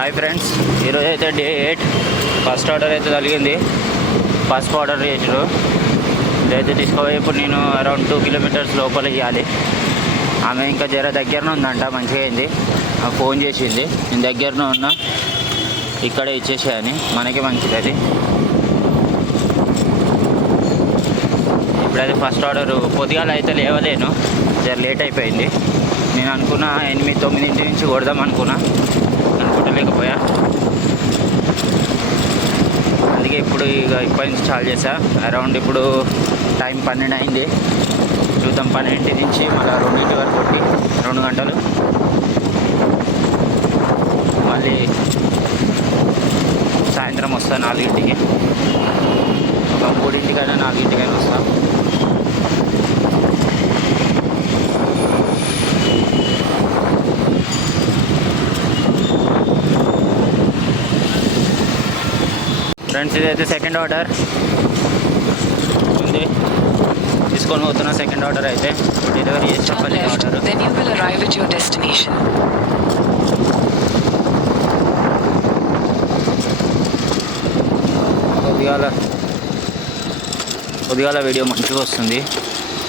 Hi friends, ఈరోజు అయితే day 8 first order అయితే జరిగింది. ఫస్ట్ ఆర్డర్ చేసారు. ఇదైతే తీసుకోపోయి ఇప్పుడు నేను అరౌండ్ 2 కిలోమీటర్స్ లోపల ఇవ్వాలి. ఆమె ఇంకా జర దగ్గరనే ఉందంట, మంచిగా అయింది. ఫోన్ చేసింది, నేను దగ్గరనే ఉన్నా, ఇక్కడే ఇచ్చేసేయని, మనకి మంచిది అది. ఇప్పుడైతే ఫస్ట్ ఆర్డర్ పొద్దుగాల అయితే లేవలేను, జర లేట్ అయిపోయింది. నేను అనుకున్నా 8-9 నుంచి కొడదాం అనుకోలేకపోయా. అందుకే ఇప్పుడు ఇప్పటి నుంచి స్టార్ట్ చేశా. అరౌండ్ ఇప్పుడు టైం 12 అయింది. చూద్దాం, 12 నుంచి మళ్ళీ 2 వరకు కొట్టి 2 గంటలు మళ్ళీ సాయంత్రం వస్తా 4కి. ఒక 3కైనా 4కైనా వస్తా. ఫ్రెండ్స్, ఇదైతే సెకండ్ ఆర్డర్ ఉంది, తీసుకొని పోతున్నా. సెకండ్ ఆర్డర్ అయితే డెలివరీ చేసి చెప్పాలి ఆర్డర్. పొద్దుగాల వీడియో మంచిగా వస్తుంది.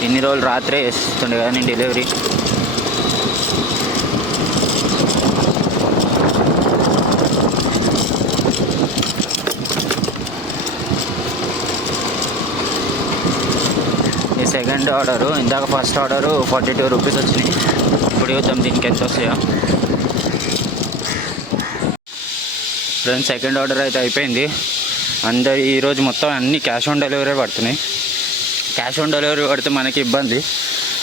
ఎన్ని రోజులు రాత్రే వేస్తుండే కదా నేను డెలివరీ. ఈ సెకండ్ ఆర్డరు, ఇందాక ఫస్ట్ ఆర్డరు 42 రూపీస్ వచ్చినాయి. ఇప్పుడు చూద్దాం దీనికి ఎంత వస్తాయో. ఫ్రెండ్స్, సెకండ్ ఆర్డర్ అయితే అయిపోయింది. అందరు ఈరోజు మొత్తం అన్నీ క్యాష్ ఆన్ డెలివరీ పడుతున్నాయి. క్యాష్ ఆన్ డెలివరీ పడితే మనకి ఇబ్బంది,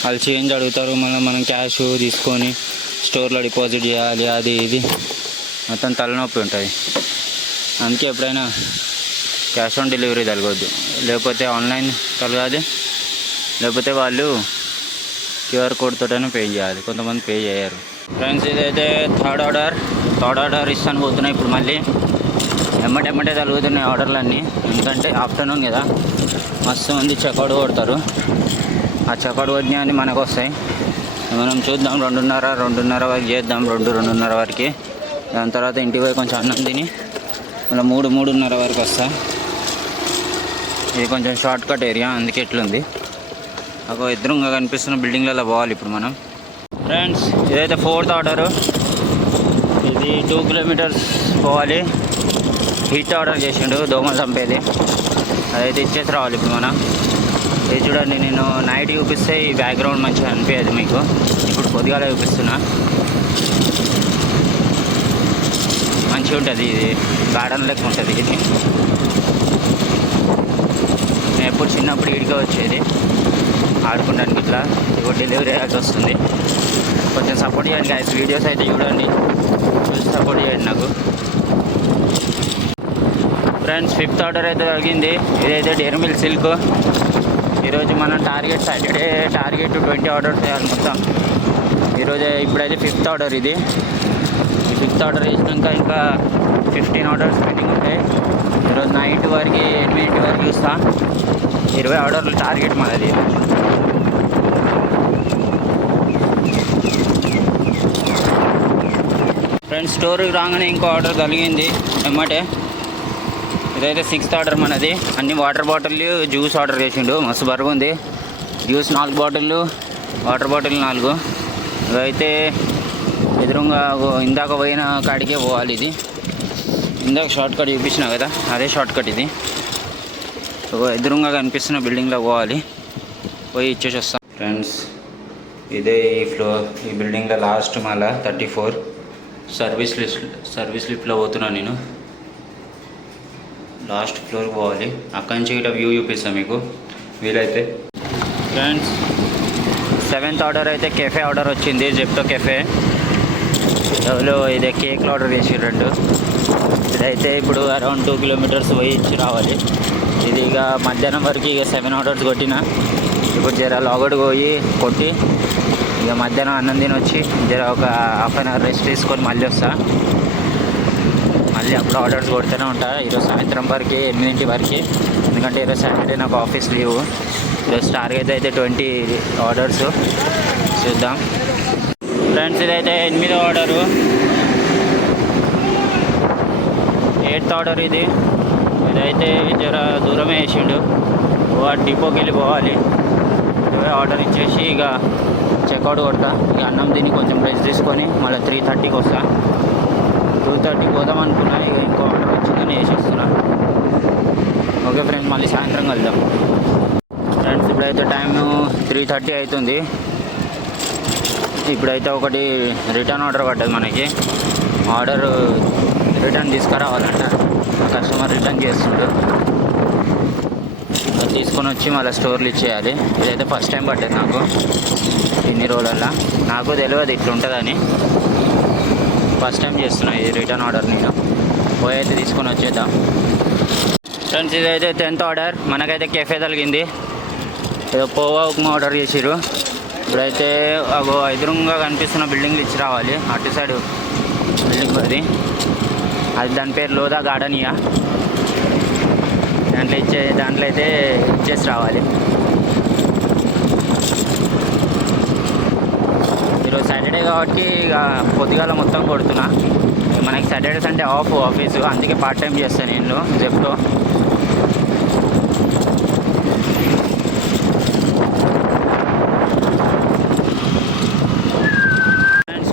వాళ్ళు చేంజ్ అడుగుతారు. మనం క్యాష్ తీసుకొని స్టోర్లో డిపాజిట్ చేయాలి, అది ఇది మొత్తం తలనొప్పి ఉంటుంది. అందుకే ఎప్పుడైనా క్యాష్ ఆన్ డెలివరీ తలగొద్దు, లేకపోతే ఆన్లైన్ తలగాది, లేకపోతే వాళ్ళు క్యూఆర్ కోడ్ తోటైనా పే చేయాలి. కొంతమంది పే చేయరు. ఫ్రెండ్స్, ఇదైతే థర్డ్ ఆర్డర్ ఇస్తాను పోతున్నాయి. ఇప్పుడు మళ్ళీ ఎమ్మటే తలుగుతున్నాయి ఆర్డర్లన్నీ, ఎందుకంటే ఆఫ్టర్నూన్ కదా, మస్తు మంది చెక్అవుట్ కొడతారు. ఆ చెక్అవుట్ కొట్టినవన్నీ మనకు వస్తాయి. మనం చూద్దాం, 2:30 వరకు చేద్దాం, 2:30 వరకు. దాని తర్వాత ఇంటికి పోయి కొంచెం అన్నం తిని మళ్ళీ 3:30 వరకు వస్తా. ఇది కొంచెం షార్ట్ కట్ ఏరియా, అందుకే ఎట్లుంది. ఒక ఎదురుగా కనిపిస్తున్న బిల్డింగ్లలో పోవాలి ఇప్పుడు మనం. ఫ్రెండ్స్, ఇదైతే 4th ఆర్డరు. ఇది 2 కిలోమీటర్స్ పోవాలి. హీట్ ఆర్డర్ చేసిండు, దోమలు చంపేది. అదైతే ఇచ్చేసి రావాలి ఇప్పుడు మనం. ఇది చూడండి, నేను నైట్ చూపిస్తే ఈ బ్యాక్గ్రౌండ్ మంచిగా అనిపించదు మీకు. ఇప్పుడు పొద్దుగాల చూపిస్తున్నా. మంచిగా ఉంటుంది, ఇది గార్డెన్ లెక్క ఉంటుంది. ఇది నేను ఎప్పుడు చిన్నప్పుడు ఇడిగా వచ్చేది ఆడుకోవడానికి. ఇట్లా ఇప్పుడు డెలివరీ అయ్యాల్సి వస్తుంది. కొంచెం సపోర్ట్ చేయండి గైస్, వీడియోస్ అయితే చూడండి, చూసి సపోర్ట్ చేయండి నాకు. ఫ్రెండ్స్, 5th ఆర్డర్ అయితే జరిగింది. ఇదైతే డైరీ మిల్క్ సిల్క్. ఈరోజు మనం సాటర్డే టార్గెట్ 20 ఆర్డర్స్ చేయాలి మొత్తం. ఇప్పుడైతే 5th ఆర్డర్. ఇది 5th ఆర్డర్ చేసినాక ఇంకా 15 ఆర్డర్స్ పెండింగ్ ఉంటాయి. ఈరోజు నైట్ వరకు 8 వరకు చూస్తా. 20 ఆర్డర్లు టార్గెట్ మనది. ఫ్రెండ్స్, స్టోర్కి రాగానే ఇంకో ఆర్డర్ కలిగింది ఎమ్మటే. ఇదైతే 6th ఆర్డర్ మనది. అన్ని వాటర్ బాటిల్, జ్యూస్ ఆర్డర్ చేసిండు. మస్తు బరువు ఉంది. జ్యూస్ 4 బాటిళ్ళు, వాటర్ బాటిల్ 4. ఇదైతే ఎదురుగా ఇందాక పోయిన కాడికే పోవాలి. ఇది ఇందాక షార్ట్ కట్ చూపించిన కదా, అదే షార్ట్ కట్. ఇది ఎదురుగా కనిపిస్తున్న బిల్డింగ్లో పోవాలి, పోయి ఇచ్చేసి వస్తాం. ఫ్రెండ్స్, ఇదే ఈ బిల్డింగ్లో లాస్ట్ మళ్ళా 34 సర్వీస్ లిఫ్ట్లో పోతున్నాను నేను. లాస్ట్ ఫ్లోర్కి పోవాలి. అక్కడి నుంచి ఇట్లా వ్యూ చూపిస్తాను మీకు వీలైతే. ఫ్రెండ్స్, 7th ఆర్డర్ అయితే కెఫే ఆర్డర్ వచ్చింది, జెప్టో కెఫే. ఇదే కేక్లు ఆర్డర్ చేసి 2. ఇదైతే ఇప్పుడు అరౌండ్ 2 కిలోమీటర్స్ పోయి ఇచ్చి రావాలి. ఇది ఇక మధ్యాహ్నం వరకు ఇక 7 ఆర్డర్స్ కొట్టిన. ఇప్పుడు జర లాగౌట్ పోయి కొట్టి ఇక మధ్యాహ్నం అన్నం తిని వచ్చి జర ఒక హాఫ్ అన్ అవర్ రెస్ట్ తీసుకొని మళ్ళీ వస్తా. మళ్ళీ అప్పుడు ఆర్డర్స్ కొడుతూనే ఉంటా. ఈరోజు సాయంత్రం వరకు 8 వరకు, ఎందుకంటే ఈరోజు సాటర్డే నాకు ఆఫీస్ లీవ్. ఈరోజు టార్గెట్ అయితే 20 ఆర్డర్స్. చూద్దాం. ఫ్రెండ్స్, ఇదైతే 8వ ఆర్డరు. 10th ఆర్డర్ ఇది. ఇదైతే జర దూరమే వేసిండు. డిపోకి వెళ్ళి పోవాలి. ఆర్డర్ ఇచ్చేసి ఇక చెక్అవుట్ కొడతా. ఇక అన్నం తిని కొంచెం రెస్ట్ తీసుకొని మళ్ళీ 3:30కి వస్తా. 2:30కి పోదాం అనుకున్నా. ఇక ఇంకో ఆర్డర్ వచ్చిందని వేసేస్తున్నా. ఓకే ఫ్రెండ్స్, మళ్ళీ సాయంత్రం కలుద్దాం. ఫ్రెండ్స్ ఇప్పుడైతే టైం 3:30 అవుతుంది. ఇప్పుడైతే ఒకటి రిటర్న్ ఆర్డర్ పడ్డది మనకి. ఆర్డర్ రిటర్న్ తీసుకురావాలంట. కస్టమర్ రిటర్న్ చేస్తుండు. అది తీసుకొని వచ్చి మళ్ళీ స్టోర్లు ఇచ్చేయాలి. ఇదైతే ఫస్ట్ టైం పడ్డది నాకు ఇన్ని రోజులల్లో. నాకు తెలియదు ఇట్లా ఉంటుందని. ఫస్ట్ టైం చేస్తున్నా ఈ రిటర్న్ ఆర్డర్. నేను పోయి అయితే తీసుకొని వచ్చేద్దాం. ఫ్రెండ్స్ ఇదైతే 10th ఆర్డర్. మనకైతే కెఫే తగిలింది. ఏదో పోవా ఉప్మా ఆర్డర్ చేసిర్రు. ఇప్పుడైతే అగో ఎదురుగా కనిపిస్తున్న బిల్డింగ్లు ఇచ్చి రావాలి. అటు సైడ్ బిల్డింగ్ అది దాని పేరు లోదా గార్డెనియా. దాంట్లో అయితే ఇచ్చేసి రావాలి. ఈరోజు సాటర్డే కాబట్టి ఇక పొద్దుగాల మొత్తం కొడుతున్నా. మనకి సాటర్డే సండే ఆఫీసు, అందుకే పార్ట్ టైం చేస్తాను నేను జెప్టో.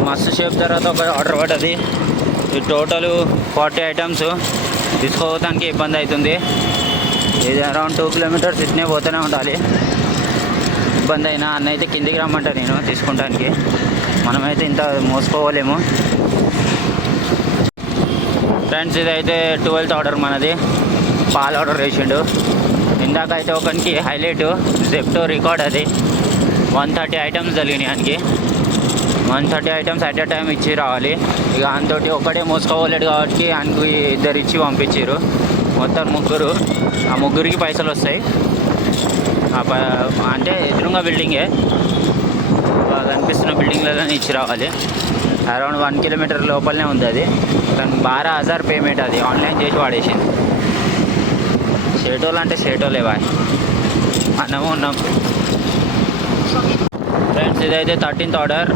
మస్తు షేప్ తర్వాత ఒక ఆర్డర్ పడ్డది. ఈ టోటల్ 40 ఐటమ్స్ తీసుకోవడానికి ఇబ్బంది అవుతుంది. ఇది అరౌండ్ 2 కిలోమీటర్స్ ఇట్నే పోతూనే ఉండాలి. ఇబ్బంది అయినా అన్న అయితే కిందికి రమ్మంటా నేను తీసుకుంటానికి. మనమైతే ఇంత మోసుకోలేము. ఫ్రెండ్స్ ఇదైతే 12th ఆర్డర్ మనది. పాలు ఆర్డర్ చేసిండు. ఇందాక అయితే ఒకరికి హైలైట్ జెప్టో రికార్డ్ అది 130 ఐటమ్స్ జరిగినాయి. ఆయనకి 130 ఐటమ్స్ అట్ ఎ టైం ఇచ్చి రావాలి. ఇక అంతటి ఒక్కడే మోసుకోలేడు కాబట్టి ఆయనకి 2 ఇచ్చి పంపించారు. మొత్తం 3. ఆ 3కి పైసలు వస్తాయి. అంటే ఎదురుగా బిల్డింగే కనిపిస్తున్న బిల్డింగ్లలో ఇచ్చి రావాలి. అరౌండ్ 1 కిలోమీటర్ లోపలనే ఉంది అది. కానీ 12,000 పేమెంట్ అది ఆన్లైన్ చేసి వాడేసింది. షేటోలు అంటే షేటోలే బాయ్, మనము ఉన్నాం. ఫ్రెండ్స్ ఇదైతే 13th ఆర్డర్.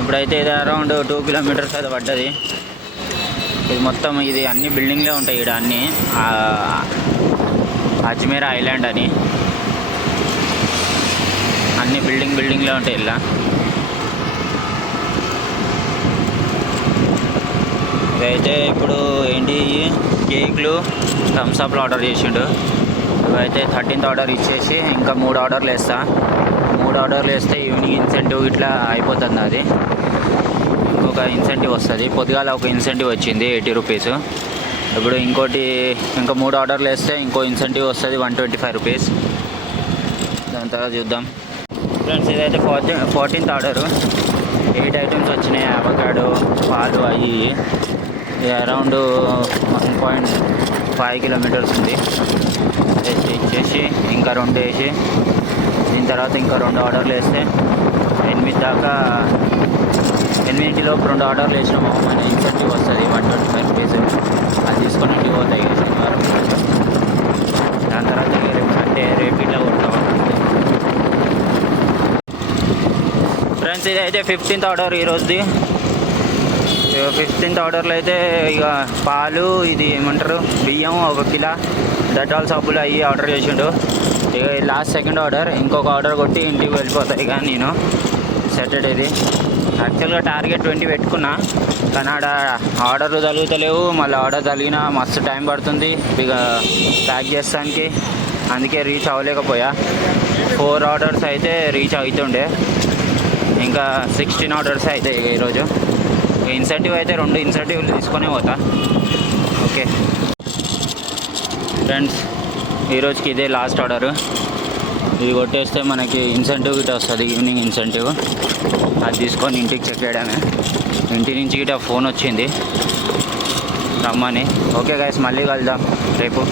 ఇప్పుడైతే ఇది అరౌండ్ 2 కిలోమీటర్స్ అయితే పడ్డది. ఇది మొత్తం ఇది అన్ని బిల్డింగ్లే ఉంటాయి ఇక్కడ అన్నీ. అజ్మీర్ ఐలాండ్ అని అన్ని బిల్డింగ్లే ఉంటాయి ఇలా. ఇవైతే ఇప్పుడు ఏంటి కేక్లు థమ్స్అప్లు ఆర్డర్ చేసిండు. ఇవైతే 13th ఆర్డర్ ఇచ్చేసి ఇంకా 3 ఆర్డర్లు వేస్తా. 3 ఆర్డర్లు వేస్తే ఈవినింగ్ ఇన్సెంటివ్ ఇట్లా అయిపోతుంది. అది ఇంకొక ఇన్సెంటివ్ వస్తుంది. పొద్దుగాల ఒక ఇన్సెంటివ్ వచ్చింది 80 రూపీస్. ఇప్పుడు ఇంకా 3 ఆర్డర్లు వేస్తే ఇంకో ఇన్సెంటివ్ వస్తుంది 125 రూపీస్. దాని తర్వాత చూద్దాం. ఫ్రెండ్స్ ఇదైతే 14th ఆర్డరు. 8 ఐటమ్స్ వచ్చినాయి. అవకాడో, పాలు అవి. ఇది అరౌండ్ 1.5 కిలోమీటర్స్ ఉంది. ఇచ్చేసి ఇంకా 2 వేసి దీని తర్వాత ఇంకా 2 ఆర్డర్లు వేస్తే 8 దాకా. 8లోపు 2 ఆర్డర్లు వేసినాము. మన ఇన్సెంటివ్ వస్తుంది 125 రూపీస్. అది తీసుకొని ఇంటికి పోతాయి శనివారం. దాని తర్వాత రేపు సండే రేపు ఇట్లా కొడతాం. ఫ్రెండ్స్ ఇదైతే 15th ఆర్డర్ ఈరోజుది. 15th ఆర్డర్లో అయితే ఇక పాలు, ఇది ఏమంటారు బియ్యం 1 కిలో, డెటాల్ సబ్బులు అవి ఆర్డర్ చేసిండు. ఇక లాస్ట్ సెకండ్ ఆర్డర్. ఇంకొక ఆర్డర్ కొట్టి ఇంటికి వెళ్ళిపోతాయి. కానీ నేను సాటర్డేది యాక్చువల్గా టార్గెట్ 20 పెట్టుకున్నా. కానీ ఆర్డర్ తగులుతలేవు. మళ్ళీ ఆర్డర్ తగిలినా మస్తు టైం పడుతుంది ఇక ప్యాక్ చేస్తానికి. అందుకే రీచ్ అవ్వలేకపోయా. 4 ఆర్డర్స్ అయితే రీచ్ అవుతుండే. ఇంకా 16 ఆర్డర్స్ అయితే ఈరోజు. ఇన్సెంటివ్ అయితే 2 ఇన్సెంటివ్లు తీసుకొని పోతా. ఓకే ఫ్రెండ్స్, ఈరోజుకి ఇదే లాస్ట్ ఆర్డరు. ఇది కొట్టేస్తే మనకి ఇన్సెంటివ్ గిట్ట వస్తుంది, ఈవినింగ్ ఇన్సెంటివ్. అది తీసుకొని ఇంటికి చెక్ చేయడమే. ఇంటి నుంచి గిట్ట ఫోన్ వచ్చింది రమ్మని. ఓకే గైస్, మళ్ళీ కలుద్దాం రేపు.